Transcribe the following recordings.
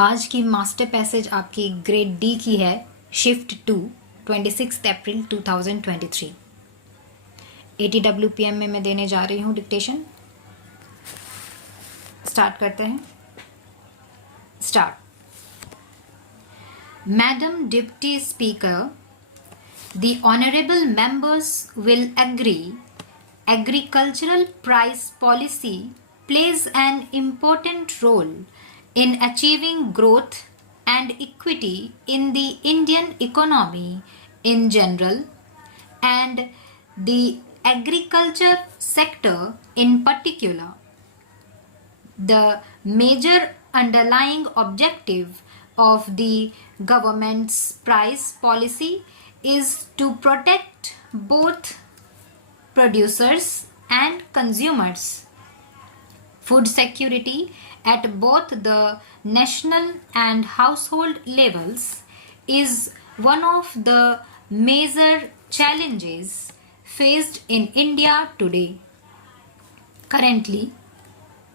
आज की master passage आपकी ग्रेड डी की है Shift-2 26 अप्रैल 2023। 80 WPM में मैं देने जा रही हूँ डिक्टेशन। स्टार्ट करते हैं। Start. Madam deputy speaker, the honorable members will agree agricultural price policy plays an important role in achieving growth and equity in the Indian economy in general and the agriculture sector in particular. The major underlying objective of the government's price policy is to protect both producers and consumers. Food security at both the national and household levels is one of the major challenges faced in India today. Currently,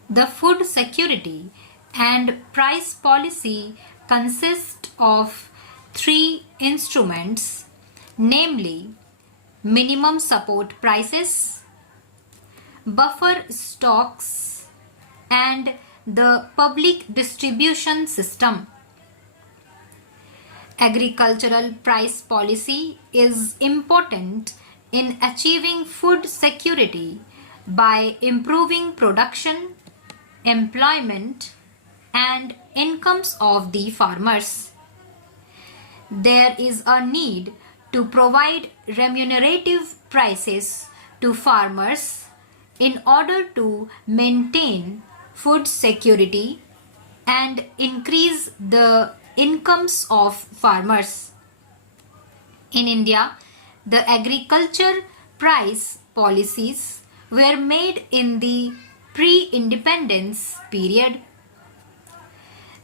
the food security and price policy consist of three instruments, namely minimum support prices, buffer stocks, and the public distribution system. Agricultural price policy is important in achieving food security by improving production, employment, and incomes of the farmers. There is a need to provide remunerative prices to farmers in order to maintain food security and increase the incomes of farmers. In India, the agriculture price policies were made in the pre-independence period.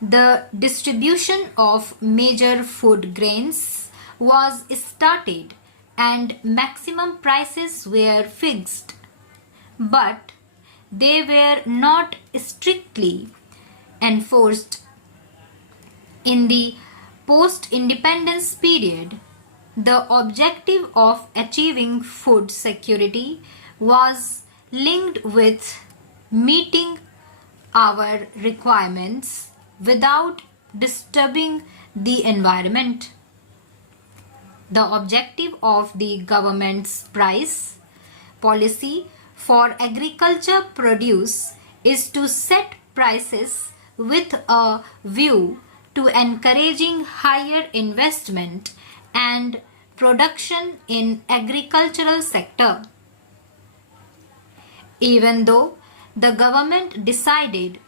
The distribution of major food grains was started and maximum prices were fixed, but they were not strictly enforced. In the post-independence period, the objective of achieving food security was linked with meeting our requirements without disturbing the environment. The objective of the government's price policy for agriculture produce is to set prices with a view to encouraging higher investment and production in agricultural sector. Even though the government decided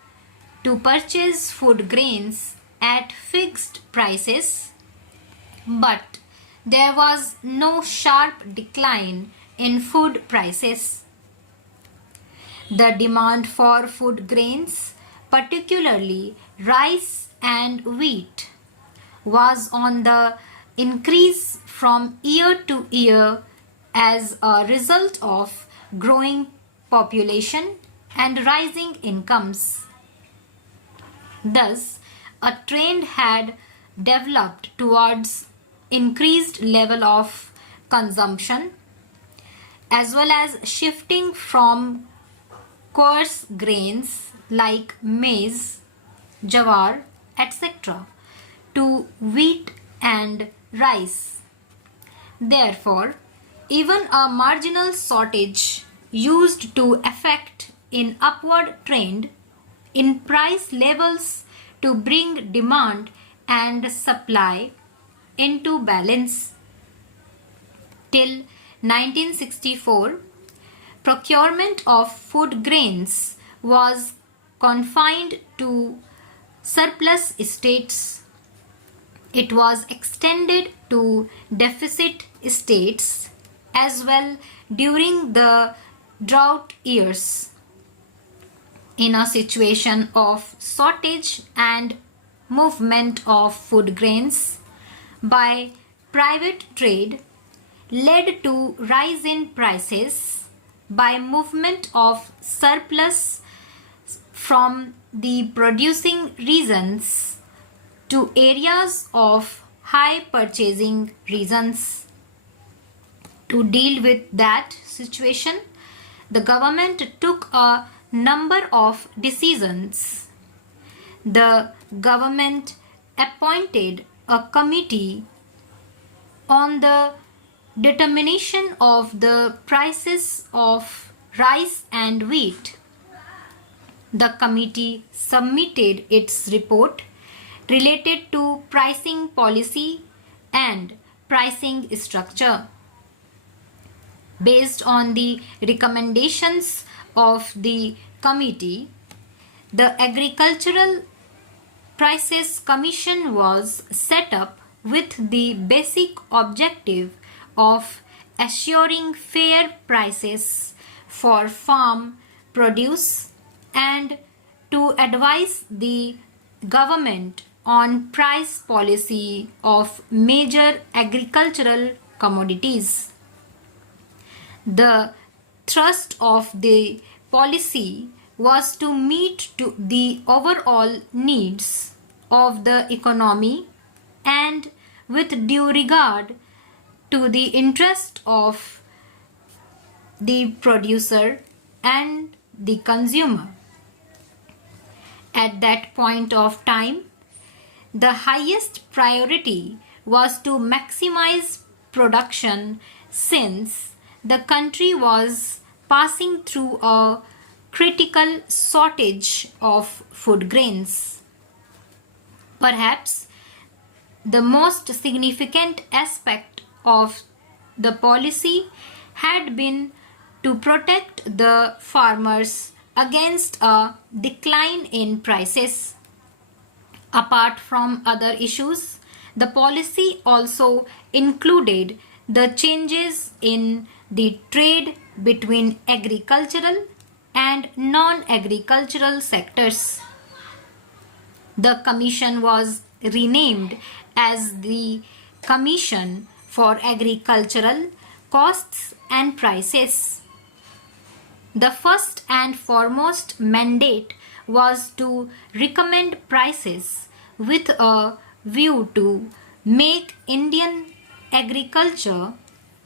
to purchase food grains at fixed prices, but there was no sharp decline in food prices. The demand for food grains, particularly rice and wheat, was on the increase from year to year as a result of growing population and rising incomes. Thus, a trend had developed towards increased level of consumption as well as shifting from coarse grains like maize, jawar, etc. to wheat and rice. Therefore, even a marginal shortage used to affect an upward trend in price levels to bring demand and supply into balance. Till 1964, procurement of food grains was confined to surplus states. It was extended to deficit states as well during the drought years. In a situation of shortage and movement of food grains by private trade led to rise in prices by movement of surplus from the producing regions to areas of high purchasing regions. To deal with that situation, the government took a number of decisions. The government appointed a committee on the determination of the prices of rice and wheat. The committee submitted its report related to pricing policy and pricing structure. Based on the recommendations of the committee, the Agricultural Prices Commission was set up with the basic objective of assuring fair prices for farm produce and to advise the government on price policy of major agricultural commodities. The thrust of the policy was to meet the overall needs of the economy and with due regard to the interest of the producer and the consumer. At that point of time, the highest priority was to maximize production since the country was passing through a critical shortage of food grains. Perhaps the most significant aspect of the policy had been to protect the farmers against a decline in prices. Apart from other issues, the policy also included the changes in the trade between agricultural and non-agricultural sectors. The commission was renamed as the Commission for Agricultural Costs and Prices. The first and foremost mandate was to recommend prices with a view to make Indian agriculture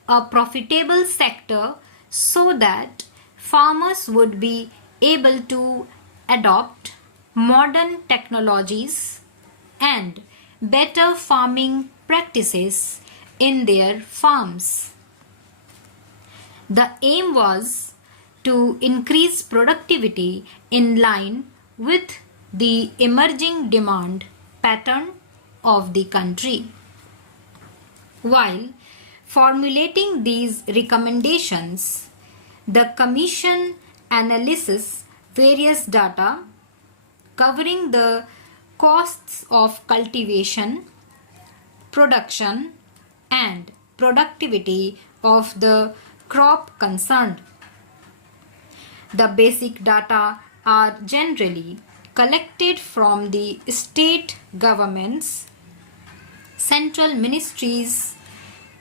a profitable sector so that farmers would be able to adopt modern technologies and better farming practices in their farms. The aim was to increase productivity in line with the emerging demand pattern of the country. While formulating these recommendations, the Commission analyzes various data covering the costs of cultivation, production, and productivity of the crop concerned. The basic data are generally collected from the state governments, central ministries,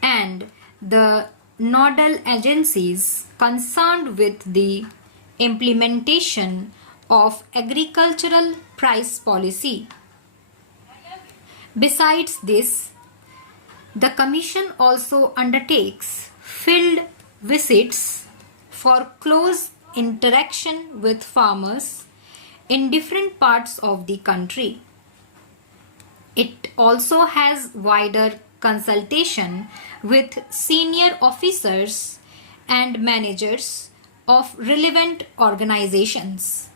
and the nodal agencies concerned with the implementation of agricultural price policy. Besides this, the Commission also undertakes field visits for close interaction with farmers in different parts of the country. It also has wider consultation with senior officers and managers of relevant organizations.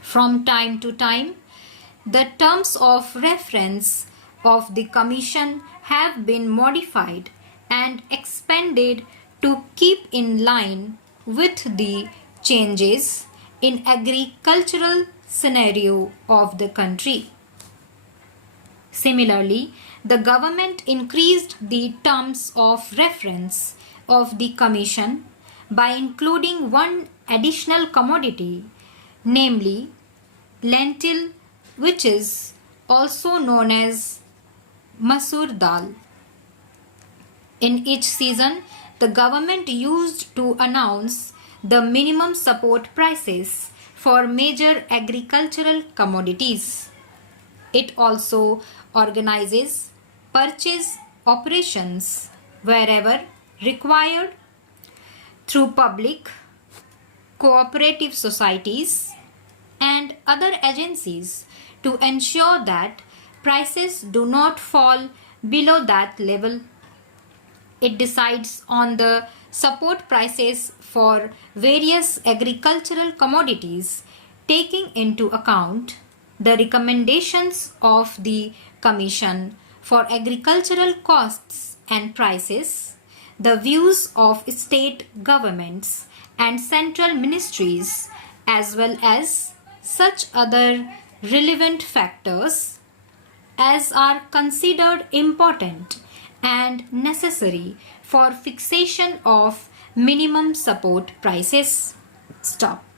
From time to time, the terms of reference of the Commission have been modified and expanded to keep in line with the changes in agricultural scenario of the country. Similarly, the government increased the terms of reference of the Commission by including one additional commodity, namely lentil, which is also known as masoor dal. In each season, the government used to announce the minimum support prices for major agricultural commodities. It also organizes purchase operations wherever required through public, cooperative societies, and other agencies to ensure that prices do not fall below that level. It decides on the support prices for various agricultural commodities, taking into account the recommendations of the Commission for Agricultural Costs and Prices, the views of state governments and central ministries, as well as such other relevant factors as are considered important and necessary for fixation of minimum support prices. Stop.